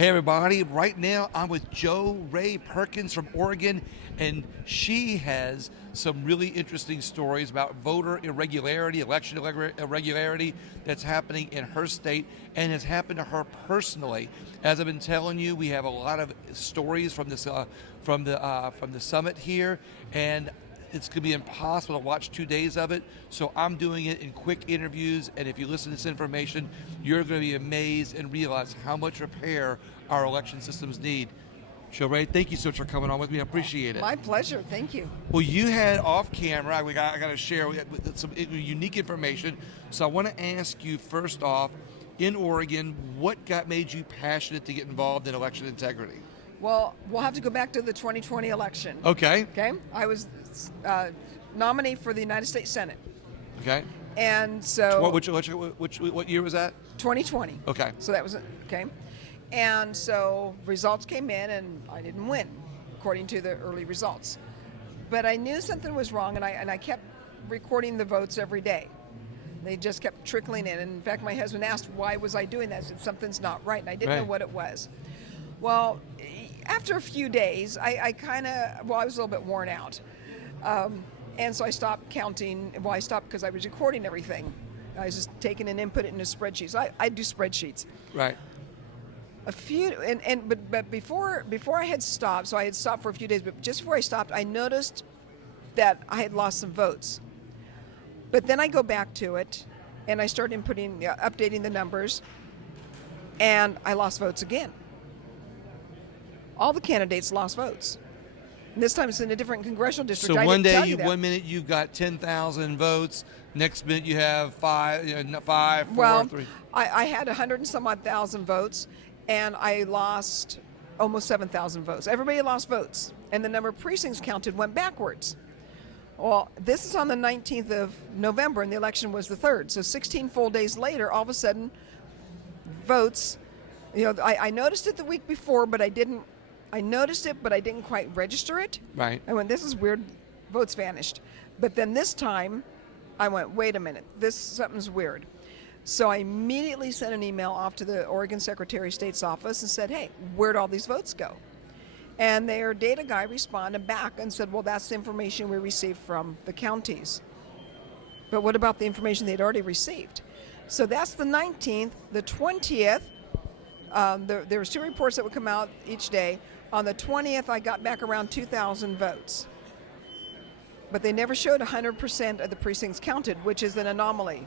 Hey everybody, right now I'm with Rae Perkins from Oregon, and she has some really interesting stories about voter irregularity, election irregularity that's happening in her state and has happened to her personally. As I've been telling you, we have a lot of stories from this from the summit here, and it's going to be impossible to watch 2 days of it, so I'm doing it in quick interviews, and if you listen to this information, you're going to be amazed and realize how much repair our election systems need. So, Rae, thank you so much for coming on with me. I appreciate it. My pleasure. Thank you. Well, you had off camera, I got to share some unique information, so I want to ask you first off, in Oregon, what made you passionate to get involved in election integrity? Well, we'll have to go back to the 2020 election. Okay. Okay. I was nominee for the United States Senate. Okay. And so. What year was that? 2020. Okay. So that was okay. And so results came in, and I didn't win, according to the early results. But I knew something was wrong, and I kept recording the votes every day. They just kept trickling in. And in fact, my husband asked, why was I doing that? I said, something's not right, and I didn't know what it was. Well, after a few days, I was a little bit worn out. And so I stopped counting. Well, I stopped because I was recording everything. I was just taking and input it into spreadsheets. I do spreadsheets. Right. But before I had stopped, so I had stopped for a few days, but just before I stopped, I noticed that I had lost some votes. But then I go back to it, and I start updating the numbers, and I lost votes again. All the candidates lost votes. And this time it's in a different congressional district. So one minute you've got 10,000 votes. Next minute you have five, 4, 3. I had 100 and some odd thousand votes, and I lost almost 7,000 votes. Everybody lost votes, and the number of precincts counted went backwards. Well, this is on the 19th of November, and the election was the 3rd. So 16 full days later, all of a sudden, votes. I noticed it the week before, but I didn't quite register it. Right. I went, this is weird. Votes vanished. But then this time, I went, wait a minute. Something's weird. So I immediately sent an email off to the Oregon Secretary of State's office and said, hey, where'd all these votes go? And their data guy responded back and said, well, that's the information we received from the counties. But what about the information they'd already received? So that's the 19th. The 20th, there was 2 reports that would come out each day. On the 20th, I got back around 2,000 votes. But they never showed 100% of the precincts counted, which is an anomaly.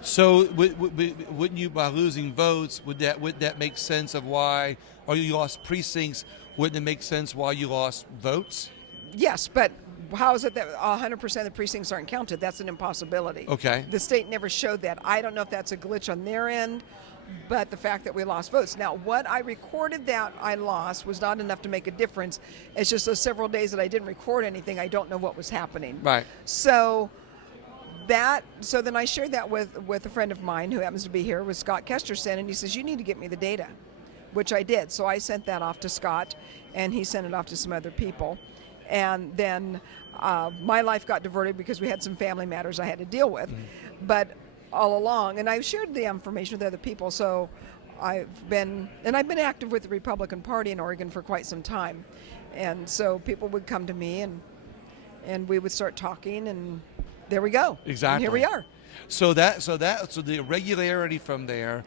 So wouldn't you, by losing votes, would that make sense of why, or you lost precincts, wouldn't it make sense why you lost votes? Yes, but how is it that 100% of the precincts aren't counted? That's an impossibility. Okay. The state never showed that. I don't know if that's a glitch on their end, but the fact that we lost votes. Now, what I recorded that I lost was not enough to make a difference. It's just those several days that I didn't record anything, I don't know what was happening. Right. So then I shared that with a friend of mine who happens to be here, with Scott Kesterson, and he says, you need to get me the data, which I did. So I sent that off to Scott, and he sent it off to some other people. And then my life got diverted because we had some family matters I had to deal with. Mm-hmm. But all along, and I've shared the information with other people, so I've been active with the Republican Party in Oregon for quite some time. And so people would come to me, and we would start talking, and there we go. Exactly. And here we are. So the irregularity from there,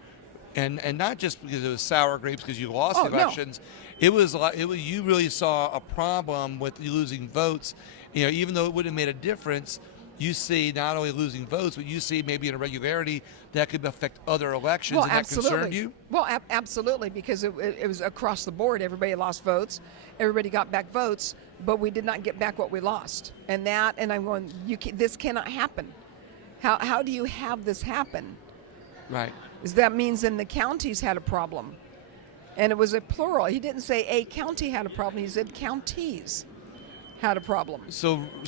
and not just because it was sour grapes because you lost the elections, no. You really saw a problem with you losing votes. Even though it wouldn't have made a difference, you see not only losing votes, but you see maybe an irregularity that could affect other elections, and that concerned you? Well, absolutely, because it was across the board. Everybody lost votes. Everybody got back votes, but we did not get back what we lost. And I'm going, this cannot happen. How do you have this happen? Right. That means then the counties had a problem. And it was a plural. He didn't say a county had a problem. He said counties had a problem.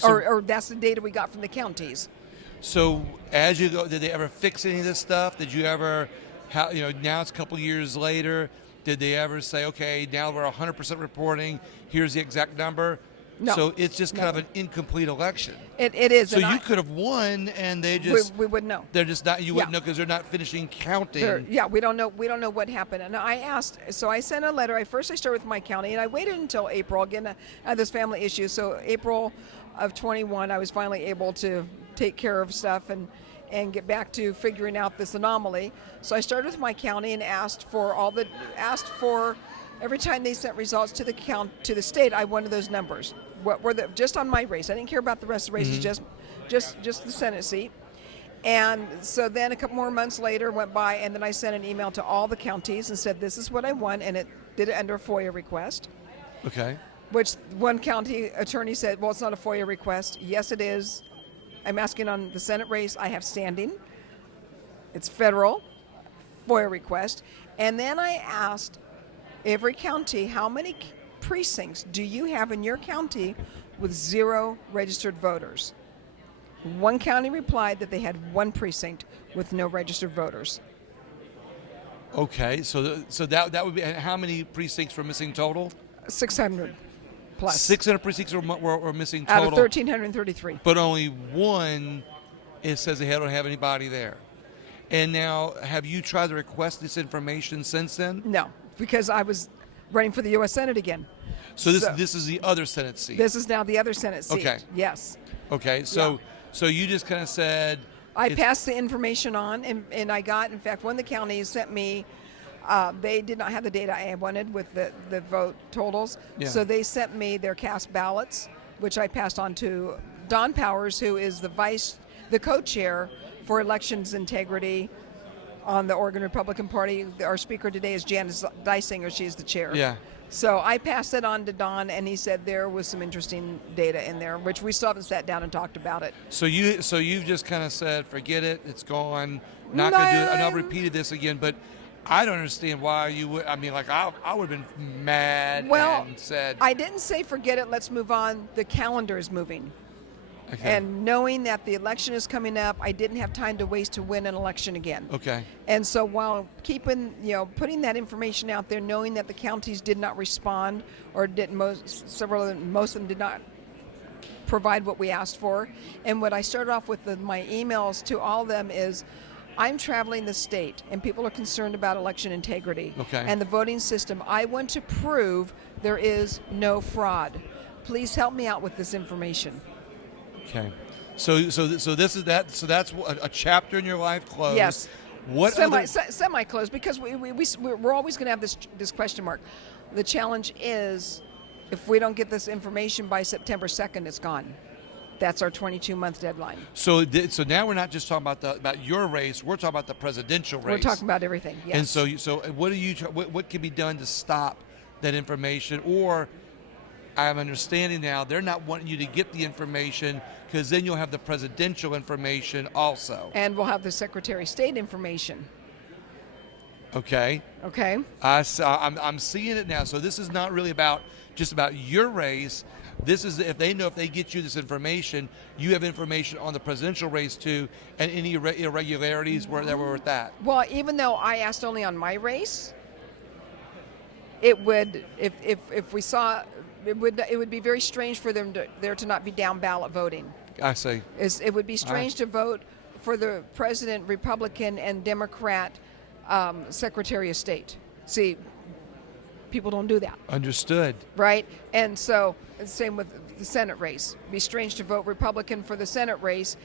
Or that's the data we got from the counties. So as you go, did they ever fix any of this stuff? Did you ever, now it's a couple years later, did they ever say, okay, now we're 100% reporting, here's the exact number? No. So it's just kind of Nothing. an incomplete election. It is. So and you could have won, and they just we wouldn't know. they're just not. You wouldn't Yeah. know because they're not finishing counting. Yeah, we don't know. We don't know what happened. And I asked, so I sent a letter. I started with my county, and I waited until April. Again, I had this family issue. So April of 21, I was finally able to take care of stuff and get back to figuring out this anomaly. So I started with my county and asked for every time they sent results to the state, I wanted those numbers. What were just on my race? I didn't care about the rest of the races, just the Senate seat. And so then a couple more months later went by, and then I sent an email to all the counties and said, this is what I want, and it did it under a FOIA request. Okay. Which one county attorney said, well, it's not a FOIA request. Yes, it is. I'm asking on the Senate race. I have standing. It's federal FOIA request. And then I asked every county, how many precincts do you have in your county with 0 registered voters? One county replied that they had 1 precinct with no registered voters. Okay. So that would be how many precincts were missing total? 600 plus. 600 precincts were missing total. Out of 1,333. But only one, it says they don't have anybody there. And now, have you tried to request this information since then? No, because I was running for the U.S. Senate again. So this is the other Senate seat. This is now the other Senate seat. Okay. Yes. Okay. So you just kind of said. I passed the information on, and I got, in fact, one of the counties sent me, they did not have the data I wanted with the vote totals. Yeah. So they sent me their cast ballots, which I passed on to Don Powers, who is the co-chair for elections integrity on the Oregon Republican Party. Our speaker today is Janice Dysinger. She's the chair. Yeah. So I passed it on to Don, and he said there was some interesting data in there, which we still haven't sat down and talked about it. So you've just kind of said, forget it, it's gone, not going to do it. And I've repeated this again, but I don't understand why you would. I mean, like I would have been mad and said. I didn't say forget it, let's move on. The calendar is moving. Okay. And knowing that the election is coming up, I didn't have time to waste to win an election again. Okay. And so while putting that information out there, knowing that the counties did not respond, or most of them did not provide what we asked for. And what I started off with my emails to all of them is, I'm traveling the state, and people are concerned about election integrity and the voting system. I want to prove there is no fraud. Please help me out with this information. Okay, so this is that. So that's a chapter in your life closed. Yes. What semi closed, because we're always going to have this question mark. The challenge is, if we don't get this information by September 2nd, it's gone. That's our 22-month deadline. So now we're not just talking about your race. We're talking about the presidential race. We're talking about everything. Yes. And so what can be done to stop that information? Or I'm understanding now they're not wanting you to get the information, because then you'll have the presidential information also. And we'll have the Secretary of State information. Okay. Okay. I'm seeing it now. So this is not really just about your race. This is if they get you this information, you have information on the presidential race too, and any irregularities that were with that. Well, even though I asked only on my race, it would if we saw. It would be very strange for there to not be down ballot voting. I see. It would be strange to vote for the president, Republican and Democrat Secretary of State. See, people don't do that. Understood. Right? And so, same with the Senate race. It'd be strange to vote Republican for the Senate race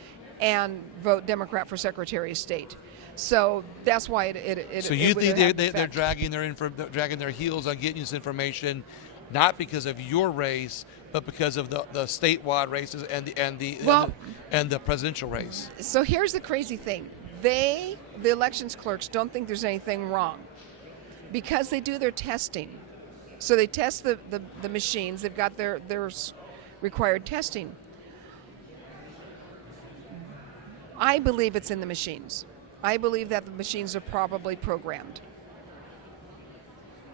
and vote Democrat for Secretary of State. So that's why it. So you think they're dragging their heels on getting this information, not because of your race, but because of the statewide races and the presidential race. So here's the crazy thing: the elections clerks don't think there's anything wrong, because they do their testing. So they test the machines. They've got their required testing. I believe it's in the machines. I believe that the machines are probably programmed,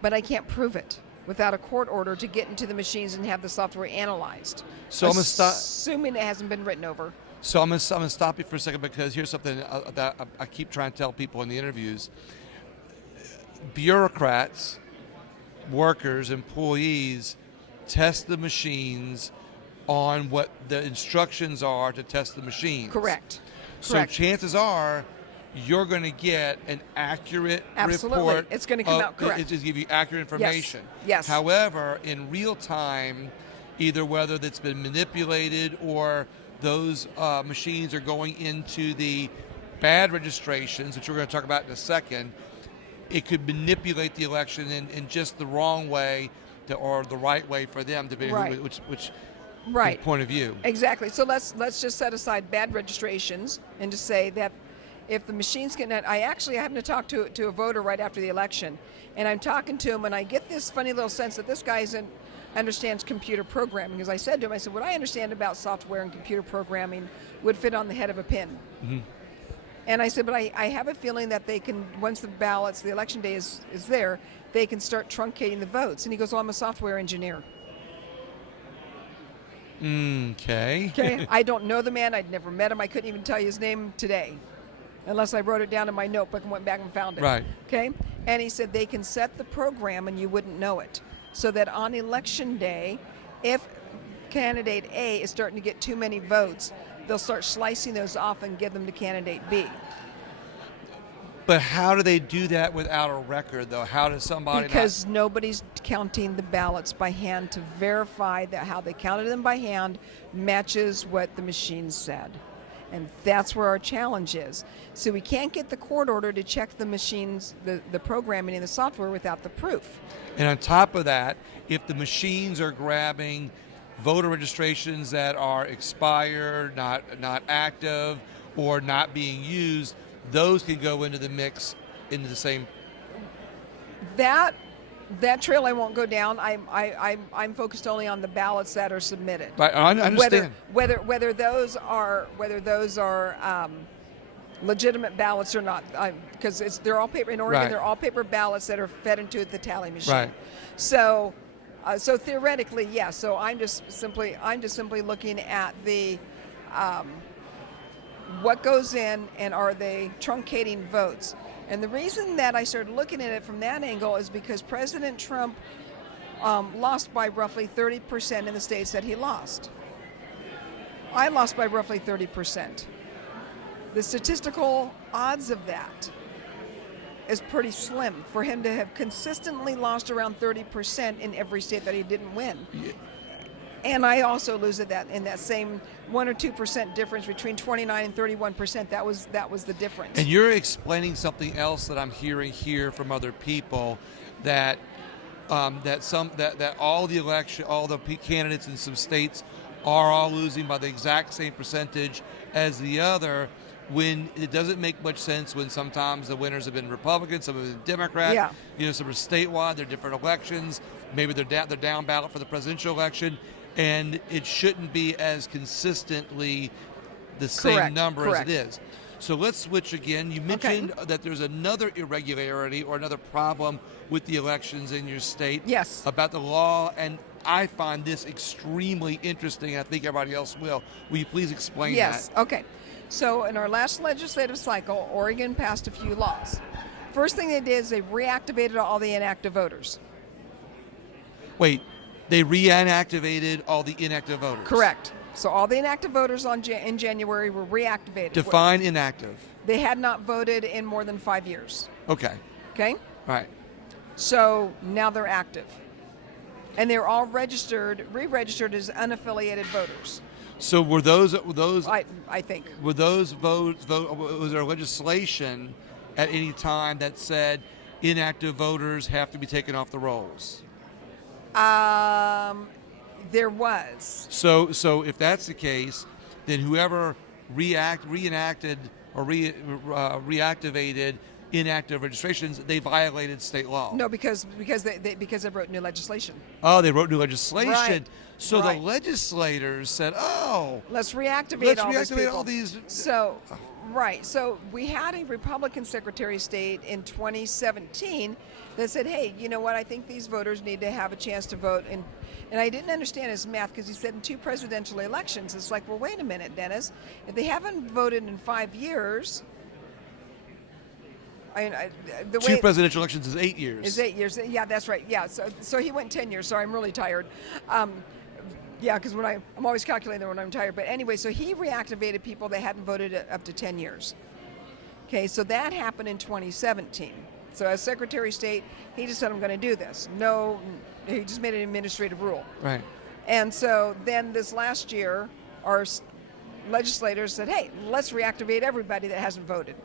but I can't prove it without a court order to get into the machines and have the software analyzed. So I'm assuming it hasn't been written over. So I'm gonna stop you for a second, because here's something that I keep trying to tell people in the interviews. Bureaucrats, workers, employees test the machines on what the instructions are to test the machines. Correct. So Correct. chances are you're going to get an accurate Absolutely. report. It's going to come out correct. It just give you accurate information. Yes. However, in real time, either whether that's been manipulated or those machines are going into the bad registrations, which we're going to talk about in a second, it could manipulate the election in just the wrong way or the right way for them, depending Right. which Right. point of view. Exactly. So let's just set aside bad registrations and just say that if the machines can, I happened to talk to a voter right after the election, and I'm talking to him, and I get this funny little sense that this guy understands computer programming. Because I said to him, I said, what I understand about software and computer programming would fit on the head of a pin. Mm-hmm. And I said, but I have a feeling that they can, once the election day is there, they can start truncating the votes. And he goes, well, I'm a software engineer. Okay. Okay. I don't know the man. I'd never met him. I couldn't even tell you his name today, unless I wrote it down in my notebook and went back and found it. Right. Okay. And he said they can set the program and you wouldn't know it. So that on election day, if candidate A is starting to get too many votes, they'll start slicing those off and give them to candidate B. But how do they do that without a record, though? How does somebody Because nobody's counting the ballots by hand to verify that how they counted them by hand matches what the machine said. And that's where our challenge is. So we can't get the court order to check the machines, the programming and the software without the proof. And on top of that, if the machines are grabbing voter registrations that are expired, not active, or not being used, those can go into the mix into the same. That trail I won't go down. I'm focused only on the ballots that are submitted. Right, I understand. Whether those are legitimate ballots or not, because they're all paper in Oregon. Right. They're all paper ballots that are fed into the tally machine. Right. So theoretically, yes. So I'm just simply looking at the what goes in and are they truncating votes. And the reason that I started looking at it from that angle is because President Trump lost by roughly 30% in the states that he lost. I lost by roughly 30%. The statistical odds of that is pretty slim for him to have consistently lost around 30% in every state that he didn't win. Yeah. And I also lose at that in that same 1 or 2% difference between 29 and 31%. That was the difference. And you're explaining something else that I'm hearing here from other people, that all the candidates in some states are all losing by the exact same percentage as the other, when it doesn't make much sense when sometimes the winners have been Republicans, some have been Democrat. Yeah. Some are statewide, they're different elections. Maybe they're down ballot for the presidential election, and it shouldn't be as consistently the same number as it is. So let's switch again. You mentioned that there's another irregularity or another problem with the elections in your state. Yes. About the law, and I find this extremely interesting, and I think everybody else will. Will you please explain that? Yes. Okay. So in our last legislative cycle, Oregon passed a few laws. First thing they did is they reactivated all the inactive voters. Wait, they reactivated all the inactive voters? Correct. So all the inactive voters in January were reactivated. Define inactive. They had not voted in more than 5 years. Okay. Okay? Right. So now they're active. And they're all re-registered as unaffiliated voters. So were those I think. were those votes was there legislation at any time that said inactive voters have to be taken off the rolls? There was. So if that's the case, then whoever reenacted or reactivated inactive registrations, they violated state law. No, because they wrote new legislation. Oh, they wrote new legislation. Right. So Right. the legislators said, "Oh, Let's reactivate let's all these reactivate people." all these." So, right. So we had a Republican Secretary of State in 2017 that said, "Hey, you know what? I think these voters need to have a chance to vote." And I didn't understand his math because he said in 2 presidential elections. It's like, well, wait a minute, Dennis. If they haven't voted in 5 years, the 2 way presidential elections is 8 years. is 8 years. Yeah, that's right. Yeah. So he went 10 years. So I'm really tired. Yeah, because when I'm always calculating when I'm tired. But anyway, so he reactivated people that hadn't voted up to 10 years. Okay, so that happened in 2017. So as Secretary of State, he just said, I'm going to do this. No, he just made an administrative rule. Right. And so then this last year, our legislators said, hey, let's reactivate everybody that hasn't voted.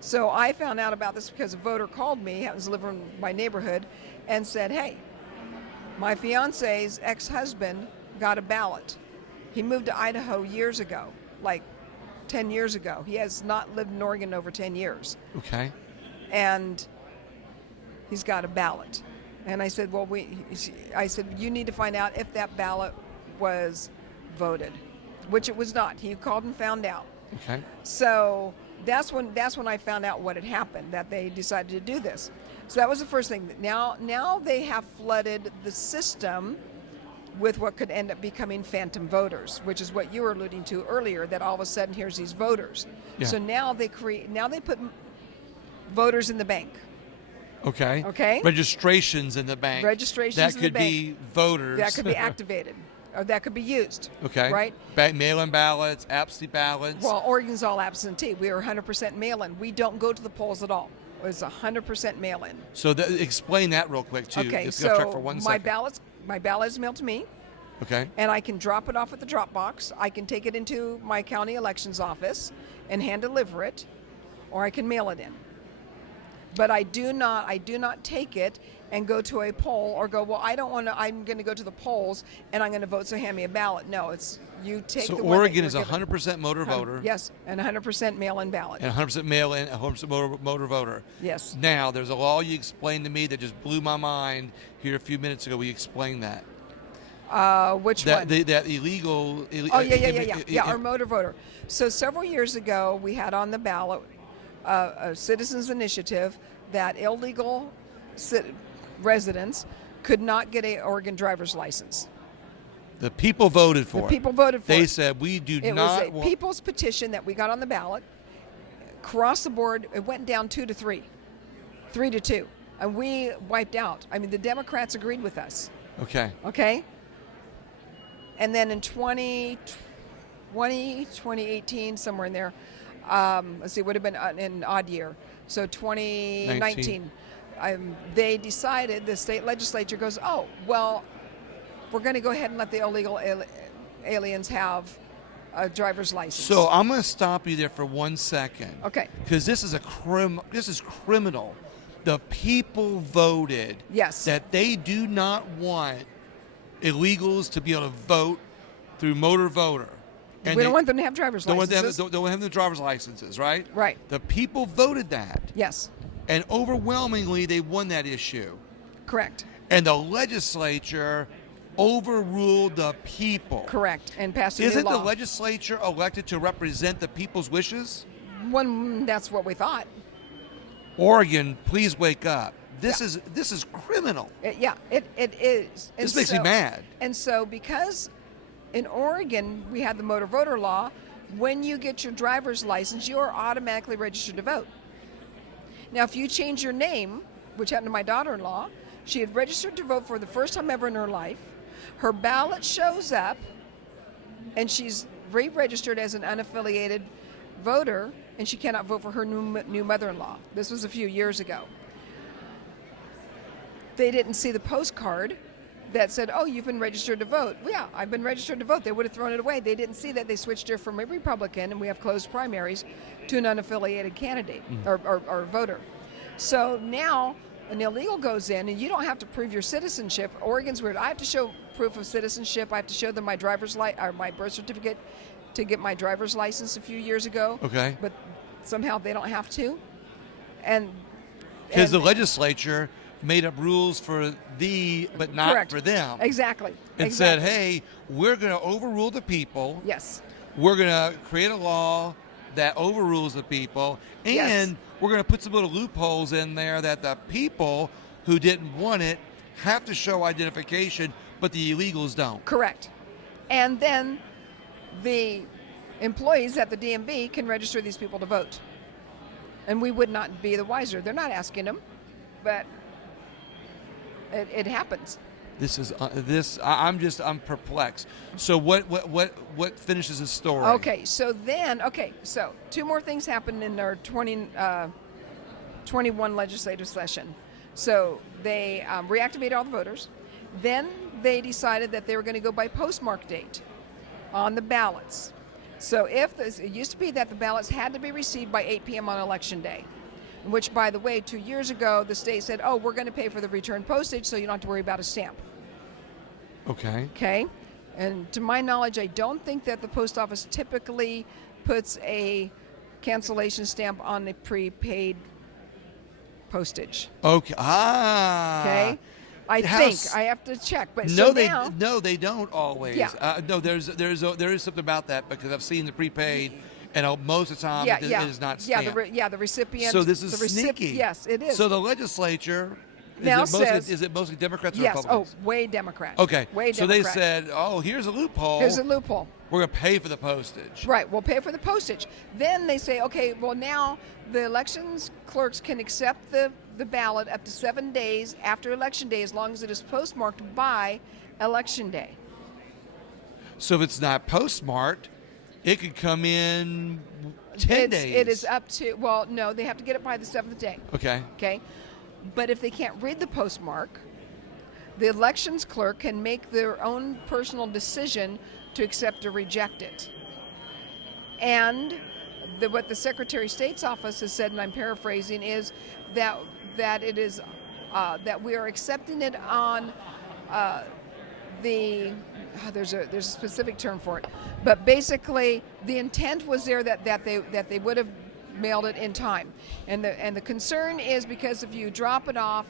So I found out about this because a voter called me, happens to live in my neighborhood, and said, hey, my fiance's ex-husband got a ballot. He moved to Idaho years ago, like 10 years ago. He has not lived in Oregon in over 10 years. Okay. And he's got a ballot. And I said, well, I said, you need to find out if that ballot was voted, which it was not. He called and found out. Okay. So that's when I found out what had happened, that they decided to do this. So that was the first thing. Now they have flooded the system with what could end up becoming phantom voters, which is what you were alluding to earlier, that all of a sudden here's these voters. Yeah. So now they put voters in the bank. Okay. Okay. Registrations in the bank. Registrations that in could the bank. be voters. That could be activated, or that could be used. Okay. Right? Mail-in ballots, absentee ballots. Well, Oregon's all absentee. We are 100% mail-in. We don't go to the polls at all. It's 100% mail-in. So explain that real quick too. Okay. Let's So check for 1 second. my ballot is mailed to me. Okay. And I can drop it off at the drop box. I can take it into my county elections office and hand deliver it, or I can mail it in. But I do not take it and go to a poll or go, well, I don't want to, I'm going to go to the polls and I'm going to vote, so hand me a ballot. No, it's you take So the one Oregon that is you're given. 100% motor voter. Yes, and 100% mail-in ballot. And 100% mail-in, 100% motor voter. Yes. Now, there's a law you explained to me that just blew my mind here a few minutes ago. Will you explain that? Which one? That illegal. Oh, yeah, our motor voter. So several years ago, we had on the ballot a citizens initiative that illegal residents could not get an Oregon driver's license. The people voted for it. The people voted for it. They said, we do It not was a want. people's petition that we got on the ballot. Across the board, it went down 2-3, 3-2, and we wiped out. I mean, the Democrats agreed with us. Okay. Okay? And then in 2018, somewhere in there, let's see, it would have been an odd year. So 2019, they decided, the state legislature goes, oh, well, we're going to go ahead and let the illegal aliens have a driver's license. So I'm going to stop you there for 1 second. Okay. Because this is criminal. The people voted Yes. that they do not want illegals to be able to vote through motor voter. And we don't want them to have driver's licenses. Don't want them to have the driver's licenses, right? Right. The people voted that. Yes. And overwhelmingly, they won that issue. Correct. And the legislature overruled the people. Correct. And passed a Isn't new law. the legislature elected to represent the people's wishes? That's what we thought. Oregon, please wake up. This is criminal. It is. And This makes me mad. And so because in Oregon we had the motor voter law, when you get your driver's license, you are automatically registered to vote. Now, if you change your name, which happened to my daughter-in-law, she had registered to vote for the first time ever in her life. Her ballot shows up, and she's re-registered as an unaffiliated voter, and she cannot vote for her new mother-in-law. This was a few years ago. They didn't see the postcard that said, oh, you've been registered to vote. Well, yeah, I've been registered to vote. They would have thrown it away. They didn't see that. They switched her from a Republican, and we have closed primaries, to an unaffiliated candidate or voter. So now an illegal goes in, and you don't have to prove your citizenship. Oregon's weird. I have to show proof of citizenship. I have to show them my my birth certificate to get my driver's license a few years ago. Okay. But somehow they don't have to. And Because the legislature made up rules for thee, but not correct. for them. Exactly. And said, hey, we're going to overrule the people. Yes. We're going to create a law that overrules the people. And Yes. we're going to put some little loopholes in there that the people who didn't want it have to show identification, but the illegals don't. Correct. And then the employees at the DMV can register these people to vote. And we would not be the wiser. They're not asking them, but it happens. This is I'm perplexed. So what finishes the story? So 2 more things happened in our 21 legislative session. So they reactivated all the voters. Then they decided that they were going to go by postmark date on the ballots. So it used to be that the ballots had to be received by 8 p.m. on Election Day, which, by the way, 2 years ago, the state said, oh, we're going to pay for the return postage so you don't have to worry about a stamp. Okay. And to my knowledge, I don't think that the post office typically puts a cancellation stamp on the prepaid postage. Okay. Okay. I think I have to check, but no, now, they don't always. Yeah. No, there is something about that because I've seen the prepaid, and most of the time it is not stamped. The recipient. So this is sneaky. Yes, it is. So the legislature now is it mostly Democrats or yes, Republicans? way Democrat. Okay. Way so Democrat. they said, oh, here's a loophole. Here's a loophole. We're going to pay for the postage. Right, we'll pay for the postage. Then they say, okay, well now the elections clerks can accept the ballot up to 7 days after Election Day as long as it is postmarked by Election Day. So if it's not postmarked, it could come in 10 days. It is up to, well, no, they have to get it by the 7th day. Okay. Okay. But if they can't read the postmark, the elections clerk can make their own personal decision to accept or reject it. And what the Secretary of State's office has said, and I'm paraphrasing, is that it is that we are accepting it on there's a specific term for it, but basically the intent was there that they would have mailed it in time, and the concern is because if you drop it off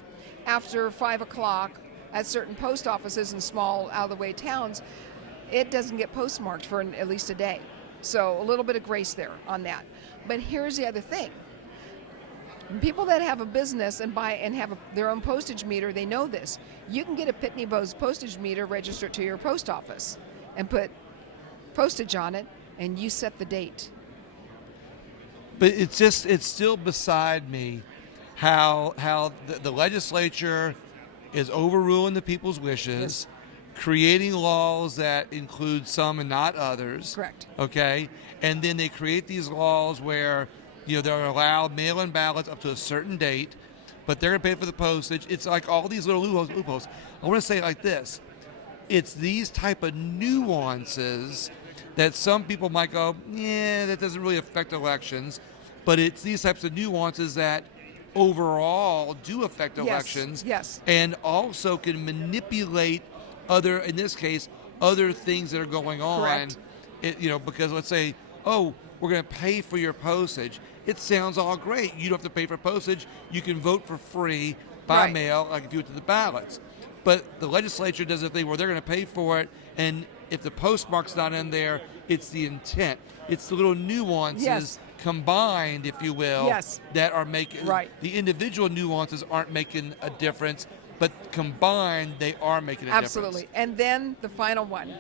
after 5 o'clock at certain post offices in small out of the way towns, it doesn't get postmarked for at least a day. So a little bit of grace there on that. But here's the other thing. People that have a business and have their own postage meter, they know this. You can get a Pitney Bowes postage meter registered to your post office and put postage on it, and you set the date. But it's still beside me how the legislature is overruling the people's wishes, Yes. creating laws that include some and not others. Correct. Okay, and then they create these laws where they're allowed mail-in ballots up to a certain date, but they're going to pay for the postage. It's like all these little loopholes. I want to say it like this. It's these type of nuances that some people might go, yeah, that doesn't really affect elections, but it's these types of nuances that overall do affect elections. Yes. And also can manipulate in this case, other things that are going on. Correct. Because let's say, oh, we're going to pay for your postage. It sounds all great. You don't have to pay for postage. You can vote for free by mail, like if you went to the ballots. But the legislature does a thing where they're going to pay for it, and if the postmark's not in there, it's the intent. It's the little nuances combined, if you will, that are making the individual nuances aren't making a difference, but combined they are making a difference. Absolutely. And then the final one.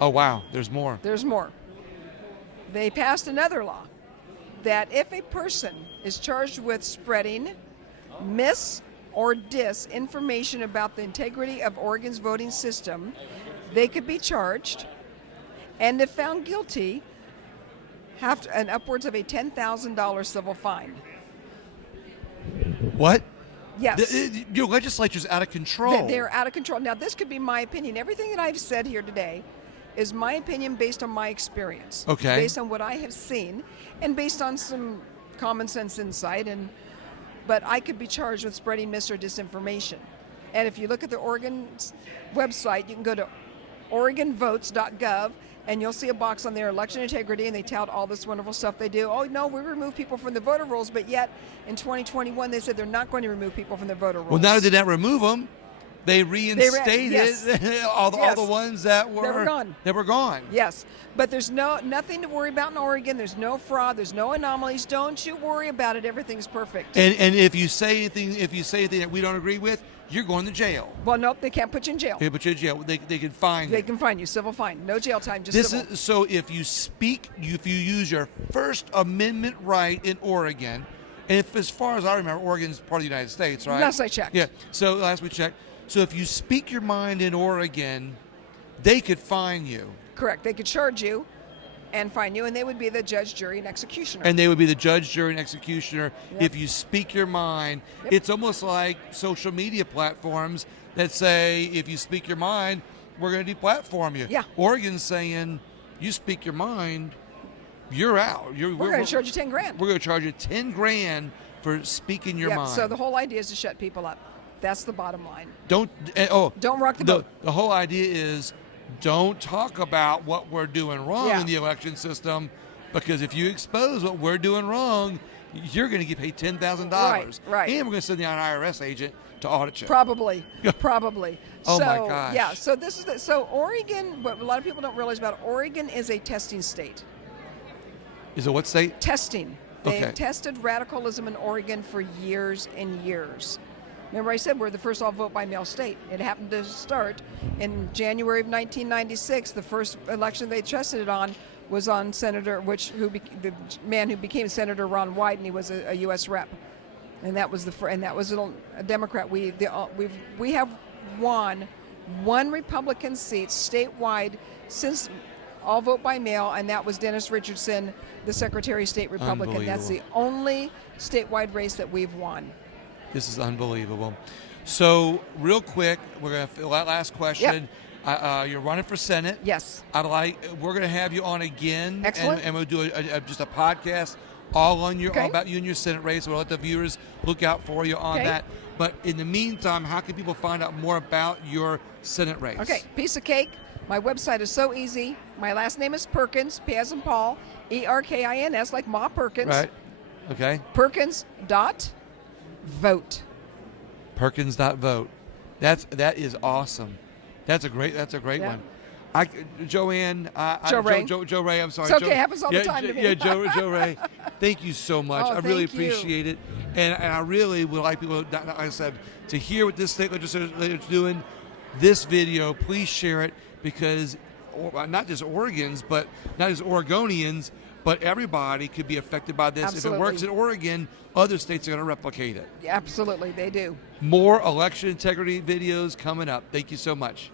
Oh wow, there's more. There's more. They passed another law that if a person is charged with spreading mis or disinformation about the integrity of Oregon's voting system, they could be charged, and if found guilty, have an upwards of a $10,000 civil fine. What? Yes. Your legislature's out of control. They're out of control. Now, this could be my opinion. Everything that I've said here today is my opinion based on my experience. Okay. Based on what I have seen, and based on some common sense insight. But I could be charged with spreading mis or disinformation. And if you look at the Oregon website, you can go to OregonVotes.gov, and you'll see a box on there, election integrity, and they tout all this wonderful stuff they do. Oh, no, we remove people from the voter rolls, but yet in 2021 they said they're not going to remove people from the voter rolls. Well, not only did that remove them, they reinstated all the ones that were gone. That were gone. Yes, but there's nothing to worry about in Oregon. There's no fraud. There's no anomalies. Don't you worry about it. Everything's perfect. And if you say anything that we don't agree with, you're going to jail. Well, nope, they can't put you in jail. They put you in jail. They can fine you. They can fine you. Civil fine. No jail time. Just civil. So if you use your First Amendment right in Oregon, and if, as far as I remember, Oregon's part of the United States, right? Last I checked. Yeah. So last we checked. So if you speak your mind in Oregon, they could fine you. Correct. They could charge you and fine you, and they would be the judge, jury, and executioner. And they would be the judge, jury, and executioner Yep. if you speak your mind. Yep. It's almost like social media platforms that say, if you speak your mind, we're going to deplatform you. Yeah. Oregon's saying, you speak your mind, you're out. We're going to charge you 10 grand. We're going to charge you 10 grand for speaking your Yep, mind. so the whole idea is to shut people up. That's the bottom line. Don't rock the boat. The whole idea is don't talk about what we're doing wrong Yeah. in the election system, because if you expose what we're doing wrong, you're going to get paid $10,000. Right. And we're going to send an IRS agent to audit you. Probably. Oh, so, my gosh. Yeah. So this is so Oregon. What a lot of people don't realize about Oregon is a testing state. Is it what state? Testing. They've Okay. tested radicalism in Oregon for years and years. Remember I said we're the first all vote by mail state. It happened to start in January of 1996. The first election they tested it on was on the man who became Senator Ron Wyden, and he was a U.S. rep, and that was a Democrat. We have won one Republican seat statewide since all vote by mail, and that was Dennis Richardson, the Secretary of State Republican. That's the only statewide race that we've won. This is unbelievable. So, real quick, we're going to last question. Yep. You're running for Senate. Yes. We're going to have you on again. Excellent. And we'll do just a podcast all on Okay. all about you and your Senate race. We'll let the viewers look out for you on Okay. that. But in the meantime, how can people find out more about your Senate race? Okay, piece of cake. My website is so easy. My last name is Perkins, P as in Paul, Erkins, like Ma Perkins. Right. Okay. Perkins.vote. Perkins.vote. That is awesome. That's a great Yeah. one. Joanne, Joe Rae. Joe Rae, I'm sorry. It's okay, it happens all the time to me. Yeah, Joe Rae. Thank you so much. Oh, I really thank you. appreciate it. And I really would like people, like I said, to hear what this state legislature is doing. This video, please share it, because not just Oregonians, but everybody could be affected by this. Absolutely. If it works in Oregon, other states are going to replicate it. Absolutely, they do. More election integrity videos coming up. Thank you so much.